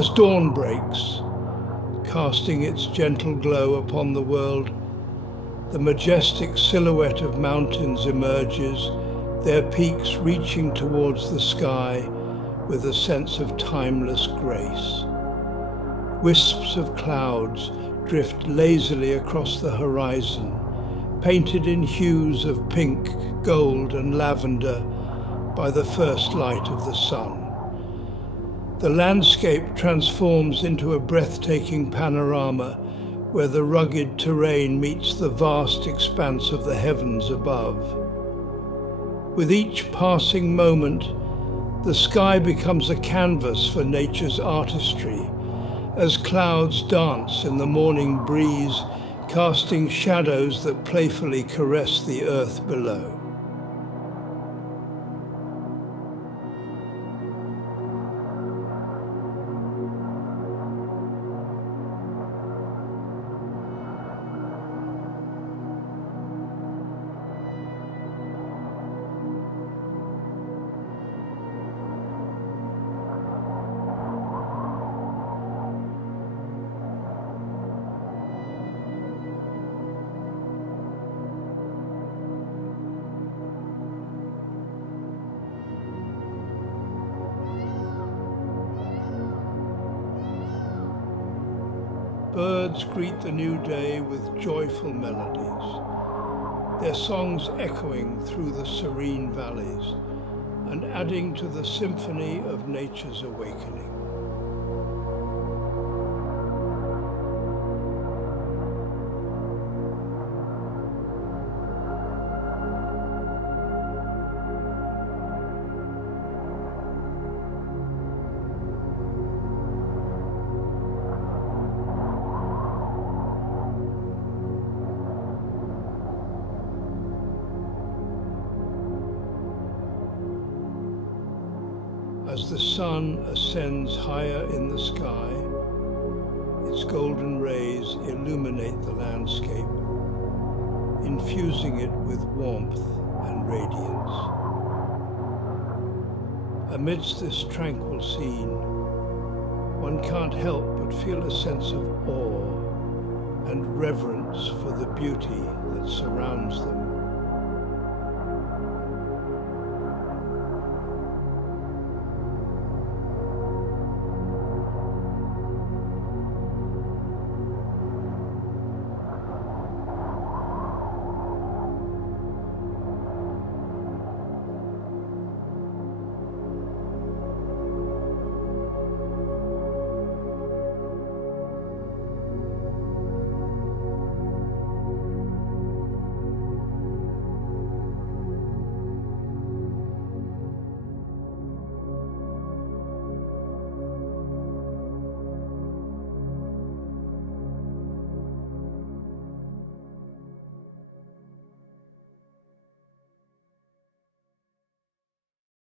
As dawn breaks, casting its gentle glow upon the world, the majestic silhouette of mountains emerges, their peaks reaching towards the sky with a sense of timeless grace. Wisps of clouds drift lazily across the horizon, painted in hues of pink, gold, and lavender by the first light of the sun. The landscape transforms into a breathtaking panorama where the rugged terrain meets the vast expanse of the heavens above. With each passing moment, the sky becomes a canvas for nature's artistry, as clouds dance in the morning breeze, casting shadows that playfully caress the earth below. Birds greet the new day with joyful melodies, their songs echoing through the serene valleys and adding to the symphony of nature's awakening. As the sun ascends higher in the sky, its golden rays illuminate the landscape, infusing it with warmth and radiance. Amidst this tranquil scene, one can't help but feel a sense of awe and reverence for the beauty that surrounds them.